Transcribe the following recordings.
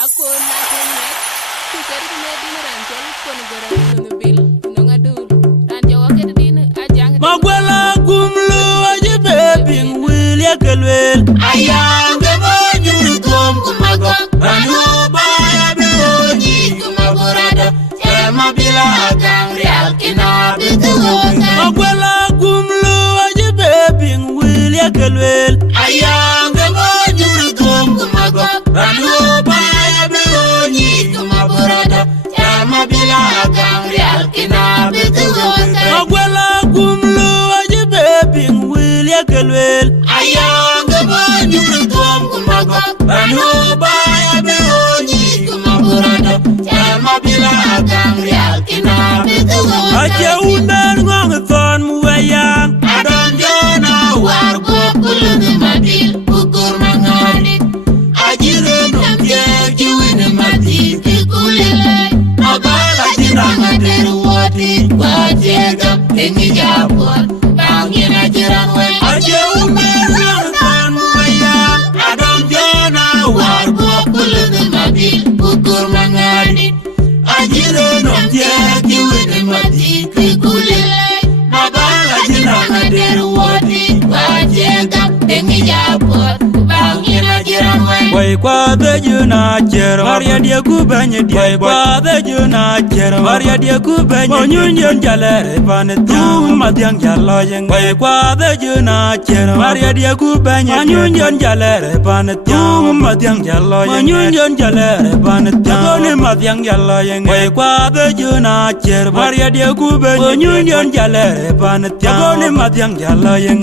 Ako natin Kukeri kime dini ranchol Kone gora nunu bil Nunga dul Rancho wakete dini ajang Magwala gumlu aje bebing wil ya kelwel Ayang gebo juru tom kumago Ranu baya bioni kumagurada Selma bila agang real kina bituwoga Magwala gumlu aje bebing wil ya kelwel Ayang gebo juru tom kumago Ranu baya bioni kumagurada Selma bila agang real kina bituwoga Magwala gumlu aje bebing wil ya kelwel Ayang gebo juru tom kumago Ranu baya bioni kumagurada Selma bila agang real kina bituwoga Aje unar ngong thon muwayang Adam jona wargo kulun madil ukur mangalit Ajire numpye kiwin mati kikulile Abala jinanga deruwati wajega tengi japon Bangin ajiran we Aje unar ngong thon muwayang Adam jona wargo kulun madil ukur mangalit Ajire numpye kiwin mati kikulile Abala jinanga deruwati wajega tengi japon Bangin ajiran we Wai kwa the juna cher Maria dia kubanya dia Wai kwa the juna cher Maria dia kubanya Monyunyon jalere panetu Madiang jalo yang Wai kwa the juna cher Maria dia kubanya Monyunyon jalere panetu Madiang jalo yang Monyunyon jalere panetu Kone madiang jalo yang Wai kwa the juna cher Maria dia kubanya Monyunyon jalere panetu Kone madiang jalo yang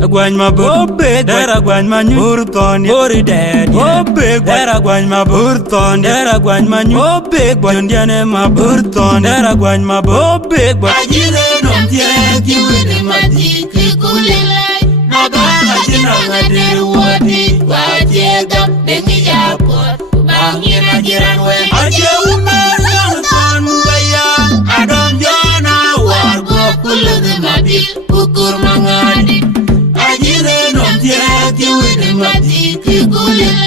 Agwan ma bobe dera agwan ma nyurton ori dad bobe dera agwan ma burton dera agwan ma bobe bondiane ma burton dera agwan ma bobe Ajire numpye kiwin mati kikulile Abala jinanga deruwati wajega tengi japon Bangin ajiran we aje umar yang muwaya Adam jona wargo kulun madil ukur mangadi Ajire numpye kiwin mati kikulile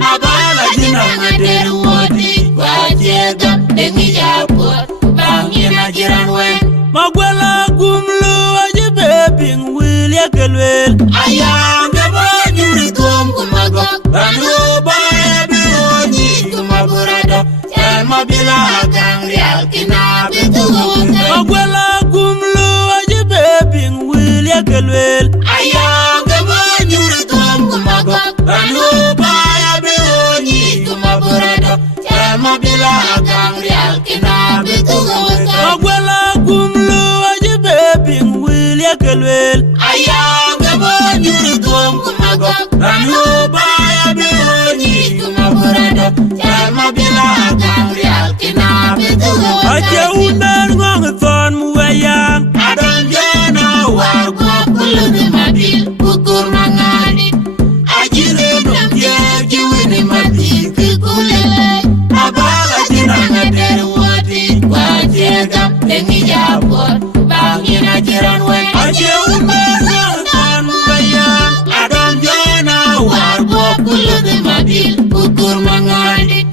Abala jinanga deruwati wajega tengi japon Bangin ajiran we magwala gumlu aje bebing wil ya kelwel Ayang gebo juri tom kumago Ranu baya bioni kumagurado Selma bila agang real kina bituwoga magwala gumlu aje bebing wil ya kelwel Ayang gebo juri tom kumago Ranu baya bioni kumagurado Selma bila agang real kina bituwoga magwala gumlu aje bebing wil ya kelwel Ayang gebo juri tom kumago Ranu baya bioni kumagurado Selma bila agang real kina bituwoga aje unar ngong thon muwayang Adam jona wargo kulun madil ukur mangadi Ajire numpye kiwin mati kikulile Abala jinanga deruwati wajega tengi japon Bangin ajiran we aje unar ngong thon muwayang Adam jona wargo kulun madil ukur mangadi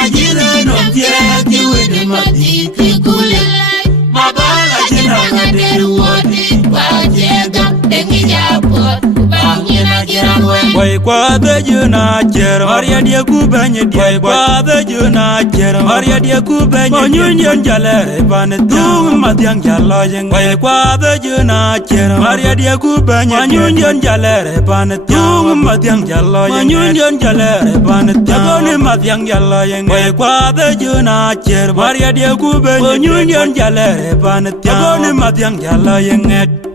Ajire numpye kiwin mati kikulile Abala jinanga deruwati wajega tengi japon Bangin ajiran we Wai kwa the juna cher Maria dia kubanya dia Wai kwa the juna cher Maria dia kubanya Monyunyon jalere panetu Madiang jalo yang Wai kwa the juna cher Maria dia kubanya Monyunyon jalere panetu Madiang jalo yang Monyunyon jalere panetu Kone madiang jalo yang Wai kwa the juna cher Maria dia kubanya Monyunyon jalere panetu Kone madiang jalo yang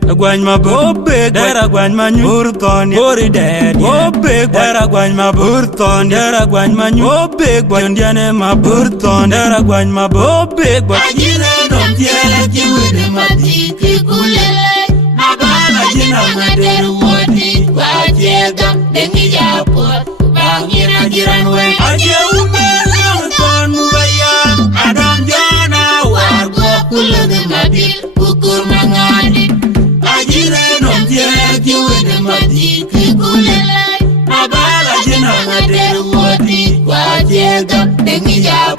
Agwan ma bobe dera agwan ma nyurton ori dad bobe dera agwan ma burton dera agwan ma bobe bondiane ma burton dera agwan ma bobe Ajire numpye kiwin mati kikulile Abala jinanga deruwati wajega tengi japon Bangin ajiran we aje umar yang thon muwayang Adam jona wargo kulun madil ukur mangadi Ajire numpye kiwin mati kikulile Abala jinanga deruwati wajega diega dengi ja